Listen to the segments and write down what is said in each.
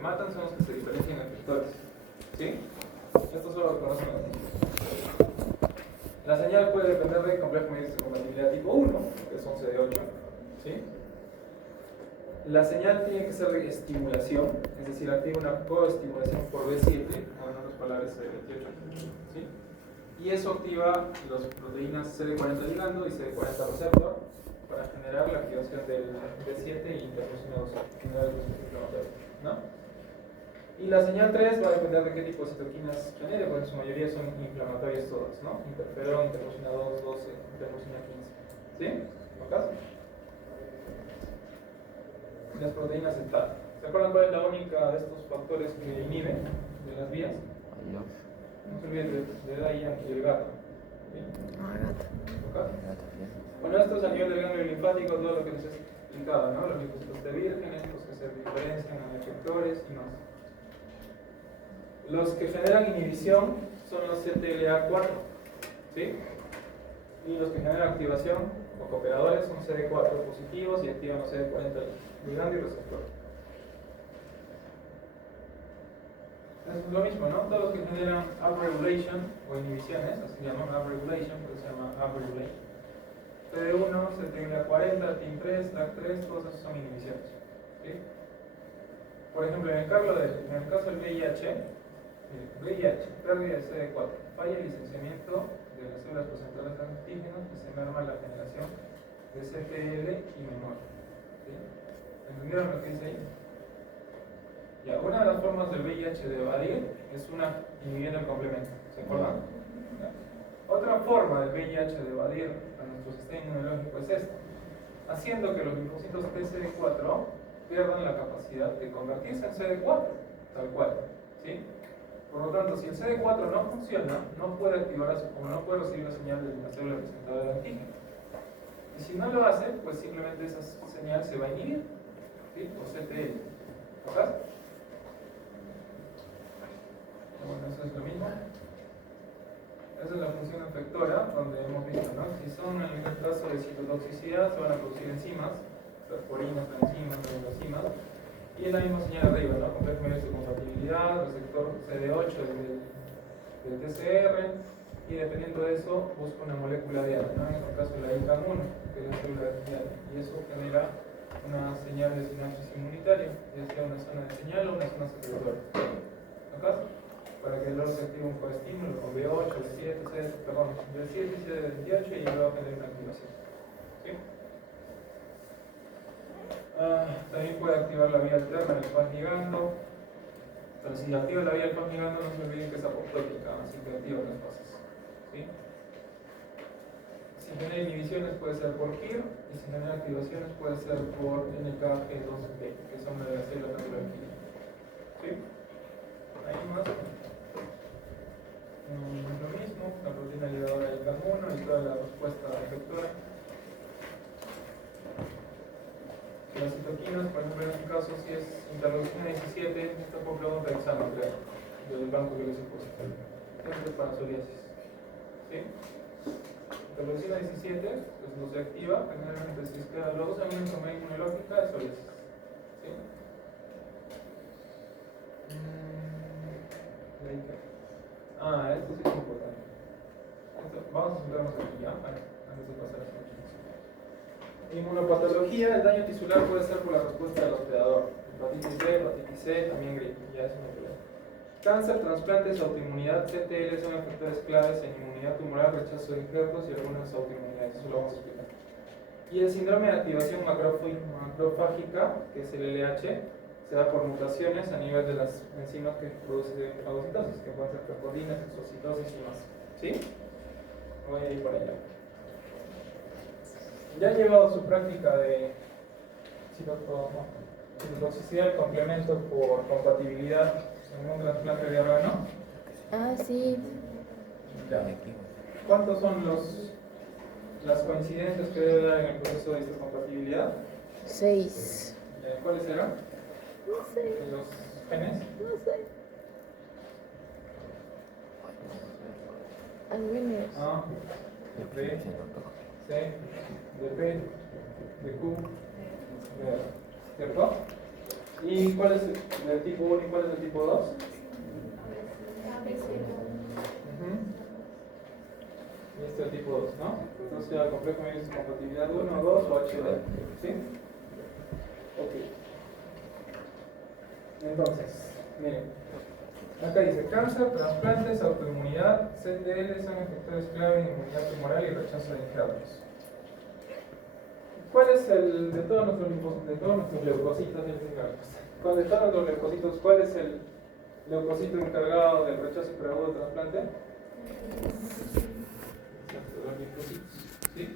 matan son los que se diferencian en efectores. ¿Sí? Estos solo los conocen los niños. La señal puede depender del complejo medido de compatibilidad tipo 1, que es 11 de 8. ¿Sí? La señal tiene que ser de estimulación, es decir, activa una coestimulación por B7, o en otras palabras CD28. ¿Sí? Y eso activa las proteínas CD40 ligando y CD40 receptor para generar la activación del B7 y interleucina 2, generar el proceso inflamatorio, ¿no? Y la señal 3 va a depender de qué tipo de citoquinas genere, porque en su mayoría son inflamatorias todas, ¿no? Interferón, interleucina 2, 12, interleucina 15. ¿Sí? ¿Acá? Las proteínas Z. ¿Se acuerdan cuál es la única de estos factores que inhibe de las vías? No se olviden de Diane y el gato. ¿Sí? ¿Acá? Bueno, esto es a nivel del ganglio linfático, todo lo que les he explicado, ¿no? Los linfocitos T vírgenes, los que se diferencian en efectores y más. Los que generan inhibición son los CTLA4, ¿sí? Y los que generan activación o cooperadores son CD4 positivos y activan los CD40 ligando y receptor. Es lo mismo, ¿no? Todos los que generan upregulation o inhibiciones, así se llaman upregulation, porque se llama upregulate. CD1, CTLA40, TIM3, TAC3, todos esos son inhibiciones. ¿Sí? Por ejemplo, en el caso del VIH, pérdida de CD4, falla el licenciamiento de las células placentales antígenas y se merma la generación de CTL y memoria. ¿Sí? ¿Entendieron lo que dice ahí? Ya, una de las formas del VIH de evadir es una inhibiendo el complemento. ¿Se acuerdan? Ya. Otra forma del VIH de evadir a nuestro sistema inmunológico es esta, haciendo que los linfocitos TCD4 pierdan la capacidad de convertirse en CD4, tal cual. ¿Sí? Por lo tanto, si el CD4 no funciona, no puede activar o no puede recibir la señal de la célula receptora del antígeno. Y si no lo hace, pues simplemente esa señal se va a inhibir, ¿sí? O CTL. ¿Acá? Bueno, eso es lo mismo. Esa es la función efectora, donde hemos visto, ¿no? Si son en el caso de citotoxicidad, se van a producir enzimas, porinas, enzimas, enzimas. Y es la misma señal arriba, ¿no? Complejo medio de compatibilidad, receptor CD8 del TCR, y dependiendo de eso, busca una molécula diana, ¿no? En este caso la ICAM1, que es la célula diana, y eso genera una señal de sinapsis inmunitaria, ya sea una zona de señal o una zona secretoria. ¿Acá? Para que luego se active un coestímulo con B8, B7, B7 y CD28 y luego genere una activación. ¿Sí? También puede activar la vía alterna del paz ligando. Pero si activa la vía del paz ligando, no se olviden que es apoptótica, así que activa las fases. ¿Sí? Si genera inhibiciones puede ser por KIR, y si genera activaciones puede ser por NKG2D, que son de la célula natural. ¿Sí? Ahí más. Lo mismo, la proteína ligadora del carbono y toda la respuesta efectora. Las citoquinas, por ejemplo, en este caso, si es interleucina 17, esta fue pregunta de examen, creo, del banco que les he puesto. Esto es para psoriasis. ¿Sí? Interleucina 17, pues no se activa, generalmente si queda los dos en una inmunológica de psoriasis. ¿Sí? Esto sí es importante. Vamos a centrarnos aquí ya, antes de pasar a la noche. Inmunopatología, el daño tisular puede ser por la respuesta del hospedador. Hepatitis B, hepatitis C, también gripe, ya es un problema. Cáncer, trasplantes, autoinmunidad, CTL son factores claves en inmunidad tumoral, rechazo de injertos y algunas autoinmunidades, eso lo vamos a explicar. Y el síndrome de activación macrofágica, que es el LH, se da por mutaciones a nivel de las enzimas que producen fagocitosis, que pueden ser pepodinas, exocitosis y más. ¿Sí? Voy a ir por allá. Ya ha llevado su práctica de citotoxicidad del complemento por compatibilidad en un trasplante de órgano. Ah, sí. Ya. ¿Cuántos son las coincidencias que debe dar en el proceso de histocompatibilidad? 6. ¿Cuáles serán? No sé. ¿Los genes? No sé. Algunos. A, B, C, de P, de Q, de R. ¿Cierto? ¿Y cuál es el tipo 1 y cuál es el tipo 2? Y este es el tipo 2, ¿no? Entonces ya el complejo es compatibilidad 1, 2 o HD. ¿Sí? Ok. Entonces, miren. Acá dice cáncer, trasplantes, autoinmunidad, CTL son efectores clave en inmunidad tumoral y rechazo de germes. ¿Cuál es el de todos nuestros leucocitos? De todos nuestros leucocitos, ¿cuál es el leucocito encargado del rechazo preagudo de trasplante? Exacto, los linfocitos. ¿Sí?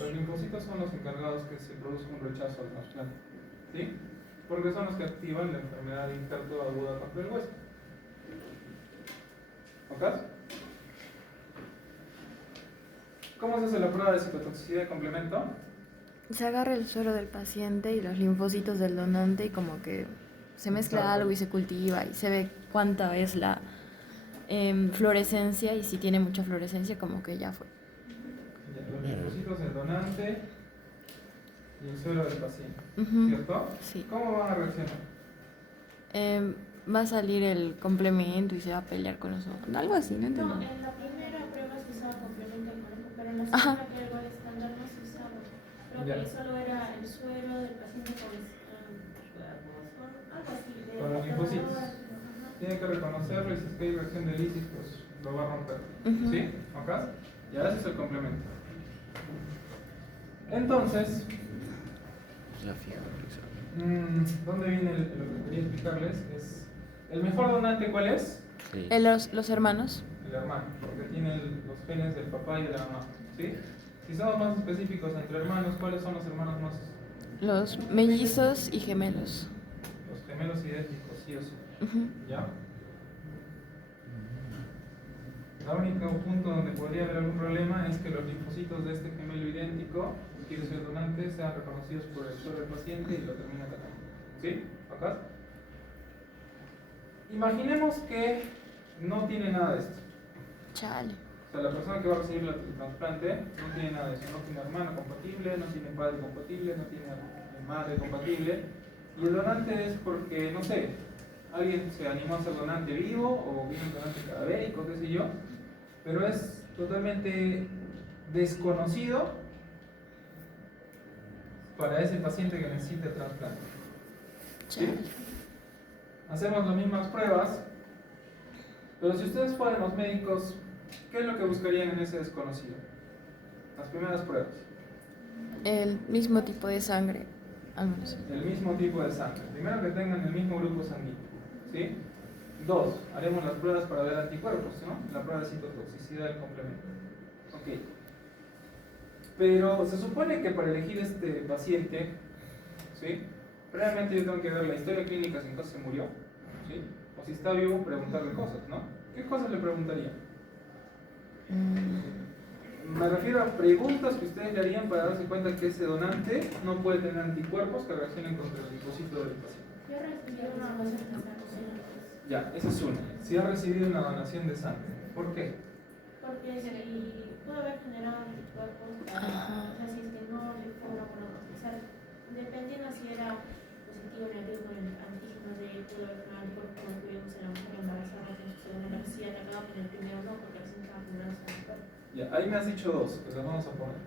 Los linfocitos son los encargados que se produzca un rechazo al trasplante. ¿Sí? Porque son los que activan la enfermedad de infarto aguda contra el hueso. ¿Ok? ¿Cómo se hace la prueba de citotoxicidad de complemento? Se agarra el suero del paciente y los linfocitos del donante y como que se mezcla algo y se cultiva y se ve cuánta es la fluorescencia y si tiene mucha fluorescencia como que ya fue. Los linfocitos del donante y el suero del paciente, ¿cierto? Sí. ¿Cómo van a reaccionar? Va a salir el complemento y se va a pelear con los donantes. Algo así, no entiendo. No, en la primera prueba se usaba complemento al conejo, pero en la segunda, que era igual estándar, no se usaba. Creo que solo era el suero del paciente con algo así. Con los linfocitos. Tiene que reconocerlo y si es que hay reacción de lisis, pues lo va a romper. ¿Sí? ¿Ok? Ya ese es el complemento. Entonces, ¿dónde viene lo que quería explicarles? Es ¿el mejor donante cuál es? Sí. Los hermanos. El hermano, porque tiene los genes del papá y de la mamá. ¿Sí? Si somos más específicos entre hermanos, ¿cuáles son los hermanos más? Los mellizos y gemelos. Los gemelos idénticos, sí o sí. ¿Ya? El único punto donde podría haber algún problema es que los linfocitos de este gemelo idéntico, que quiere ser donante, sean reconocidos por el suero del paciente y lo termina atacando. ¿Sí? ¿Acá? Imaginemos que no tiene nada de esto. Chale. O sea, la persona que va a recibir el trasplante no tiene nada de eso. No tiene hermano compatible, no tiene padre compatible, no tiene madre compatible. Y el donante es porque, no sé, alguien se animó a ser donante vivo o viene un donante cadavérico, qué sé yo. Pero es totalmente desconocido para ese paciente que necesita el trasplante. ¿Sí? Hacemos las mismas pruebas, pero si ustedes fueran los médicos, ¿qué es lo que buscarían en ese desconocido? Las primeras pruebas. El mismo tipo de sangre, al menos. El mismo tipo de sangre. Primero que tengan el mismo grupo sanguíneo. ¿Sí? 2. Haremos las pruebas para ver anticuerpos, ¿no? La prueba de citotoxicidad del complemento. Ok. Pero se supone que para elegir este paciente, ¿sí? Previamente yo tengo que ver la historia clínica si en caso se murió, ¿sí? O si está vivo, preguntarle cosas, ¿no? ¿Qué cosas le preguntaría? Me refiero a preguntas que ustedes le harían para darse cuenta que ese donante no puede tener anticuerpos que reaccionen contra el linfocito del paciente. Yo recibí una donación de sangre. Ya, esa es una. Si ha recibido una donación de sangre. ¿Por qué? Porque si pudo haber generado anticuerpos, o sea, si es que no le fue una buena dosis. O sea, dependiendo si era positivo o negativo en el antígeno de pudo haber un anticuerpo como tuvimos en la mujer embarazada, que en su segunda si atacado, pero en el primero no, porque recién estaba generando su anticuerpo. Ya, ahí me has dicho dos, que las vamos a poner.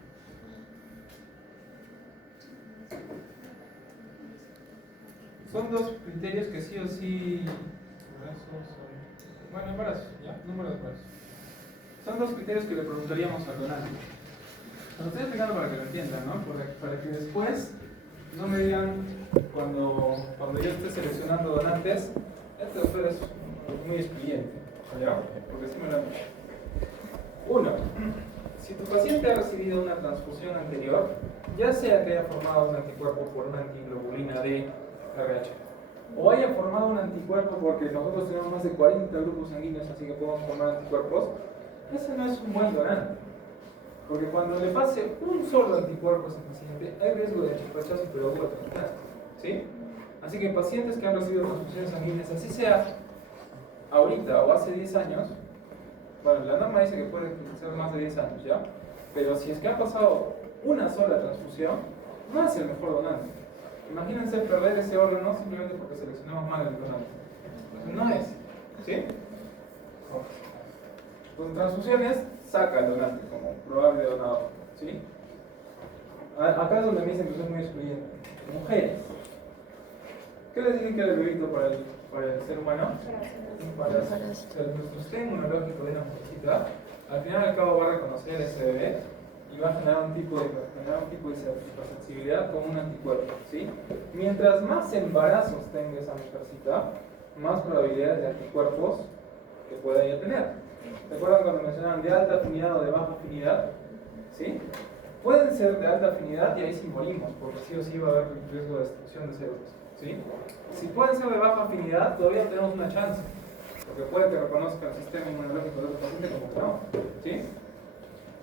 Son dos criterios que sí o sí. Bueno, embarazos, ya, número de embarazos. Son dos criterios que le preguntaríamos al donante. Lo estoy explicando para que lo entiendan, ¿no? Para que después no me digan, cuando yo esté seleccionando donantes, este doctor es muy excluyente, ¿ya? Porque sí me lo han dicho. Uno, si tu paciente ha recibido una transfusión anterior, ya sea que haya formado un anticuerpo por una antiglobulina D RH, o haya formado un anticuerpo porque nosotros tenemos más de 40 grupos sanguíneos, así que podemos formar anticuerpos, ese no es un buen donante. Porque cuando le pase un solo anticuerpo a ese paciente, hay riesgo de rechazo preagudo de trasplante. ¿Sí? Así que pacientes que han recibido transfusiones sanguíneas, así sea ahorita o hace 10 años, bueno, la norma dice que puede ser más de 10 años, ¿ya? Pero si es que ha pasado una sola transfusión, no es el mejor donante. Imagínense perder ese órgano simplemente porque seleccionamos mal el donante. Entonces no es, ¿sí? Con transfusiones saca el donante como probable donador, ¿sí? Acá es donde me dicen que soy muy excluyente. Mujeres. ¿Qué les dicen que era el bebito para el ser humano? Para nuestro sistema inmunológico de una mujercita, al final y al cabo va a reconocer ese bebé y va a generar un tipo de hipersensibilidad con un anticuerpo, ¿sí? Mientras más embarazos tenga esa mujercita, más probabilidades de anticuerpos que pueda ella tener. ¿Se acuerdan cuando mencionaban de alta afinidad o de baja afinidad? ¿Sí? Pueden ser de alta afinidad y ahí sí morimos, porque sí o sí va a haber riesgo de destrucción de células, ¿sí? Si pueden ser de baja afinidad, todavía tenemos una chance, porque puede que reconozca el sistema inmunológico de otro paciente como que no, ¿sí?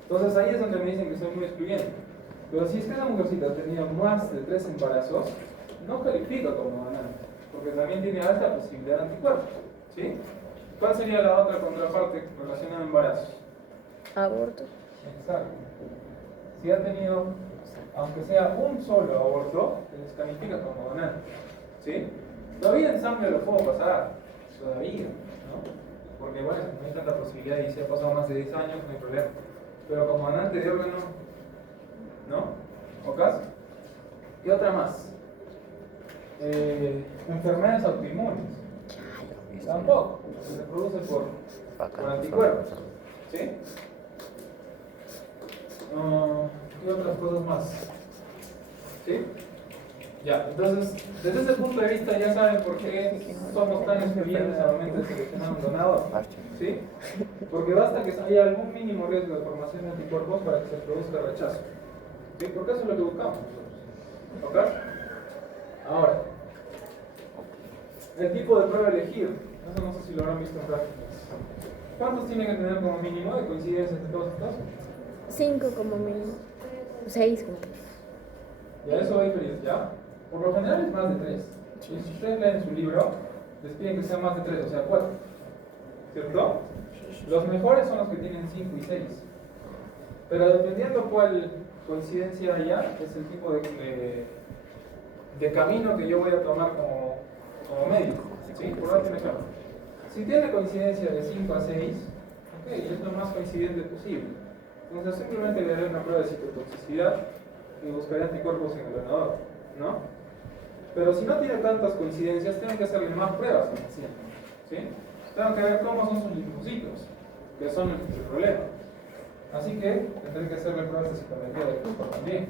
Entonces ahí es donde me dicen que soy muy excluyente. Pero si es que esa mujercita ha tenido más de 3 embarazos, no califica como donante, porque también tiene alta posibilidad de anticuerpos, ¿sí? ¿Cuál sería la otra contraparte relacionada a embarazos? Aborto. Exacto. Si ha tenido, aunque sea un solo aborto, se les califica como donante, ¿sí? Todavía en sangre lo puedo pasar, todavía, ¿no? Porque bueno, no hay tanta posibilidad y si ha pasado más de 10 años, no hay problema. Pero como donante de órgano, ¿no? ¿Ocas? ¿Qué otra más? Enfermedades autoinmunes. Tampoco, se produce por anticuerpos, ¿sí? ¿Qué otras cosas más? ¿Sí? Ya, entonces, desde ese punto de vista ya saben por qué somos tan excluyentes al momento de seleccionar un donador, ¿sí? Porque basta que haya algún mínimo riesgo de formación de anticuerpos para que se produzca rechazo, ¿sí? Porque eso es lo que buscamos nosotros, ¿ok? Ahora, el tipo de prueba a elegir, eso no sé si lo habrán visto en prácticas. ¿Cuántos tienen que tener como mínimo de coincidencia entre todos estos? 5 como mínimo. 6 como mínimo. Ya eso va a diferir, ¿ya? Por lo general es más de 3. Si ustedes leen su libro, les piden que sean más de 3, o sea 4. ¿Cierto? Los mejores son los que tienen 5 y 6. Pero dependiendo cuál coincidencia haya, es el tipo de camino que yo voy a tomar como médico. ¿Sí? Por darte un ejemplo. Si tiene coincidencia de 5 a 6, ok, es lo más coincidente posible. Entonces simplemente le daré una prueba de citotoxicidad y buscaré anticuerpos en el donador, ¿no? Pero si no tiene tantas coincidencias, tengo que hacerle más pruebas al paciente, ¿sí? Tengo que ver cómo son sus linfocitos, que son el problema. Así que tendré que hacerle pruebas de citometría de flujo también,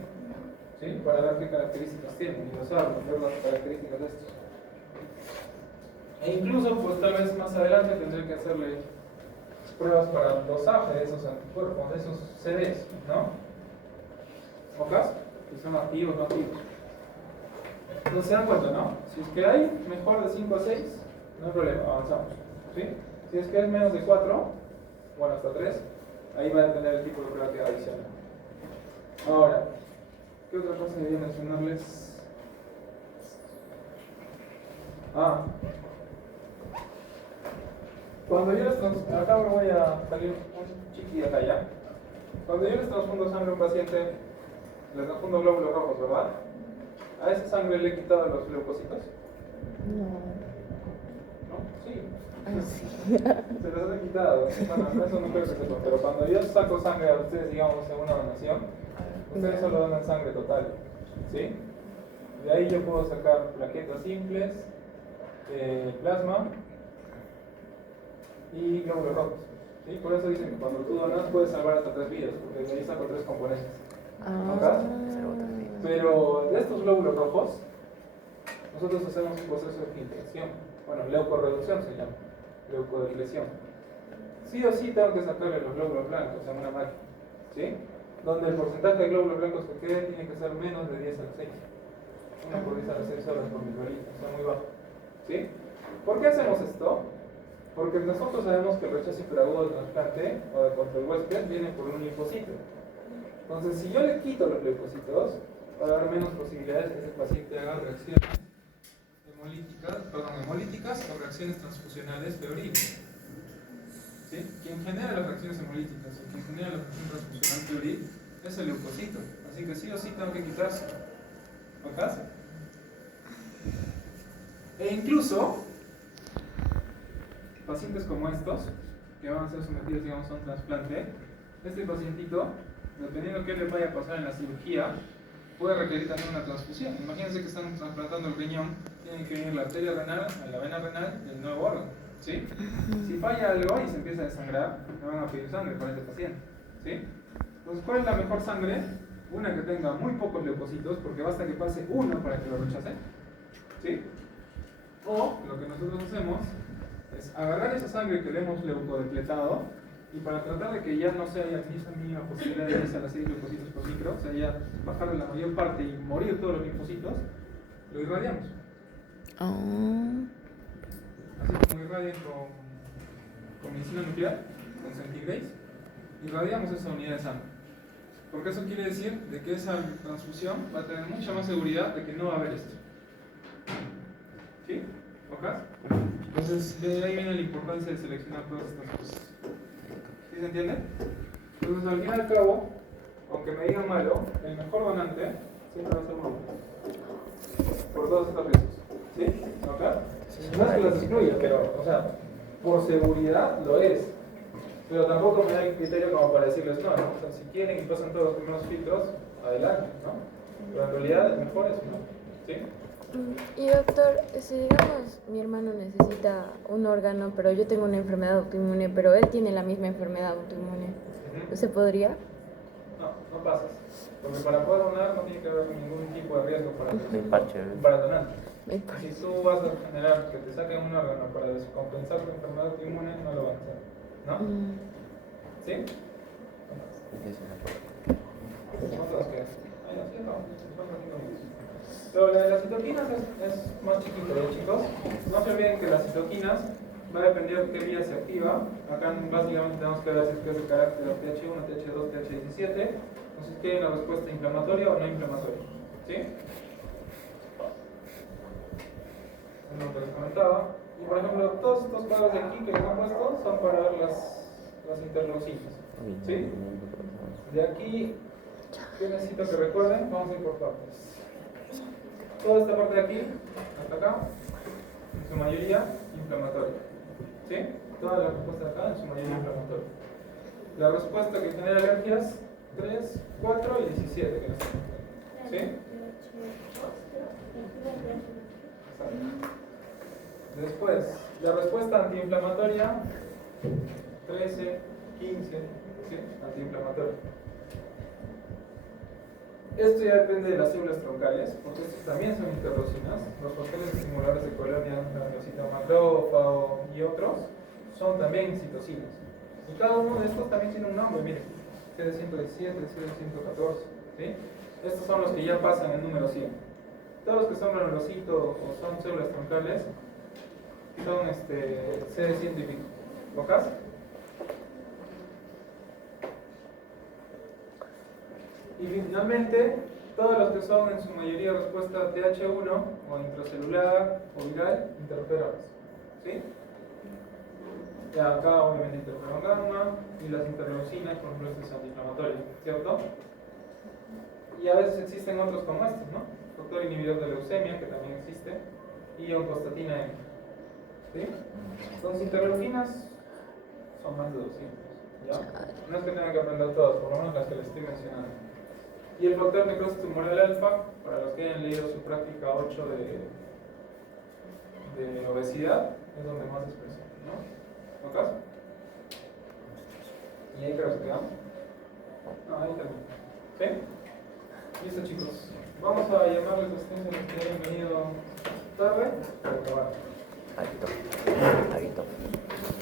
¿sí? Para ver qué características tienen y ver las características de estos. E incluso, pues tal vez más adelante tendré que hacerle pruebas para el dosaje de esos anticuerpos, de esos CDs, ¿no? ¿Ocas? Si son activos o no activos. Entonces se dan cuenta, ¿no? Si es que hay mejor de 5 a 6, no hay problema, avanzamos, ¿sí? Si es que es menos de 4, bueno, hasta 3, ahí va a depender el tipo de prueba que adiciona. Ahora, ¿qué otra cosa quería mencionarles? Cuando yo les acá me voy a salir un chiqui de acá ya. Cuando yo les transfundo sangre a un paciente, les transfundo glóbulos rojos, ¿verdad? ¿A esa sangre le he quitado los leucocitos? No. ¿No? Sí. Sí. Se los he quitado. Bueno, eso no creo que sepan, pero cuando yo saco sangre a ustedes, digamos, en una donación, ustedes solo donan sangre total, ¿sí? De ahí yo puedo sacar plaquetas simples, plasma y glóbulos rojos, ¿sí? Por eso dicen que cuando tú donas puedes salvar hasta 3 vidas, porque de ahí saco 3 componentes. ¿Ok? Pero de estos glóbulos rojos, nosotros hacemos un proceso de filtración, bueno, leucorreducción se llama, leucodepresión. Sí o sí tengo que sacarle los glóbulos blancos en una máquina, ¿sí? Donde el porcentaje de glóbulos blancos que quede tiene que ser menos de 10 a las 6. Una por 10 a las 6 horas por microlitro, o sea, muy bajo, ¿sí? ¿Por qué hacemos esto? Porque nosotros sabemos que el rechazo hiperagudo del trasplante o de contra el huésped viene por un linfocito. Entonces, si yo le quito los leucocitos, va a haber menos posibilidades de que ese paciente haga reacciones hemolíticas o reacciones transfusionales febriles. ¿Sí? Quien genera las reacciones hemolíticas o quien genera la reacción transfusional febril es el leucocito. Así que sí o sí tengo que quitarse. ¿Acá? E incluso, pacientes como estos, que van a ser sometidos, digamos, a un trasplante, este pacientito, dependiendo de qué le vaya a pasar en la cirugía, puede requerir también una transfusión. Imagínense que están trasplantando el riñón, tiene que venir la arteria renal a la vena renal del nuevo órgano, ¿sí? Si falla algo y se empieza a desangrar, le van a pedir sangre para ese paciente, ¿sí? Entonces, ¿cuál es la mejor sangre? Una que tenga muy pocos leucocitos, porque basta que pase uno para que lo rechacen, ¿sí? O lo que nosotros hacemos es agarrar esa sangre que le hemos leucodepletado y para tratar de que ya no se haya esa mínima posibilidad de irse a las 6 leucocitos por micro, o sea, ya bajarle la mayor parte y morir todos los linfocitos, lo irradiamos. Oh. Así como irradian con medicina nuclear, con centigrades, irradiamos esa unidad de sangre. Porque eso quiere decir de que esa transfusión va a tener mucha más seguridad de que no va a haber esto. ¿Sí? ¿Ojas? Entonces, de ahí viene la importancia de seleccionar todas estas cosas. ¿Sí se entiende? Entonces, al fin y al cabo, aunque me digan malo, el mejor donante siempre va a ser un hombre. Por todos estos riesgos. ¿Sí? ¿Ojas? No es que las excluya, pero, o sea, por seguridad lo es. Pero tampoco me da el criterio como para decirles no, ¿no? O sea, si quieren y pasan todos los primeros filtros, adelante, ¿no? Pero en realidad el mejor es uno. ¿Sí? Y doctor, si digamos mi hermano necesita un órgano, pero yo tengo una enfermedad autoinmune, pero él tiene la misma enfermedad autoinmune, ¿se podría? No, no pasas. Porque para poder donar no tiene que haber ningún tipo de riesgo para donante. Si tú vas a generar que te saquen un órgano para descompensar tu enfermedad autoinmune, no lo van a hacer. ¿No? ¿Sí? ¿Cuántos quedan? Ahí no, sí, no. Pero la de las citoquinas es más chiquito, ¿eh, chicos? No se olviden que las citoquinas va a depender de qué vía se activa. Acá básicamente tenemos que ver si es de carácter TH1, TH2, TH17. Entonces, ¿quieren la respuesta inflamatoria o no inflamatoria? ¿Sí? Es lo que les comentaba. Y por ejemplo, todos estos cuadros de aquí que les han puesto son para ver las interleucinas. ¿Sí? De aquí, ¿qué necesito que recuerden? Vamos a ir por partes. Toda esta parte de aquí, hasta acá, en su mayoría inflamatoria. ¿Sí? Toda la respuesta de acá, en su mayoría inflamatoria. La respuesta que genera alergias, 3, 4 y 17. Que no sé. ¿Sí? Exacto. Después, la respuesta antiinflamatoria, 13, 15, ¿sí? Antiinflamatoria. Esto ya depende de las células troncales, porque estos también son interleucinas. Los factores estimuladores de colonia, la macrófago y otros, son también citocinas. Y cada uno de estos también tiene un nombre, miren. CD117, CD114, ¿sí? Estos son los que ya pasan el número 100. Todos los que son granulocitos o son células troncales, son CD100 y pico. ¿Bocas? Y finalmente, todos los que son en su mayoría respuesta TH1 o intracelular o viral, interferones. ¿Sí? Y acá obviamente interferón gamma y las interleucinas, por ejemplo, este es antiinflamatorio, ¿cierto? Y a veces existen otros como estos, ¿no? Factor inhibidor de leucemia, que también existe, y oncostatina M. ¿Sí? Entonces, interleucinas son más de 200, ¿ya? No es que tengan que aprender todas, por lo menos las que les estoy mencionando. Y el factor necrosis tumoral alfa, para los que hayan leído su práctica 8 de obesidad, es donde más se expresa, ¿no? ¿No caso? ¿Y ahí creo que se quedamos? No, ahí también. ¿Sí? Listo, chicos. Vamos a llamarles a ustedes a los que hayan venido tarde para acabar. Ahí,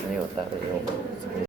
no digo tarde, digo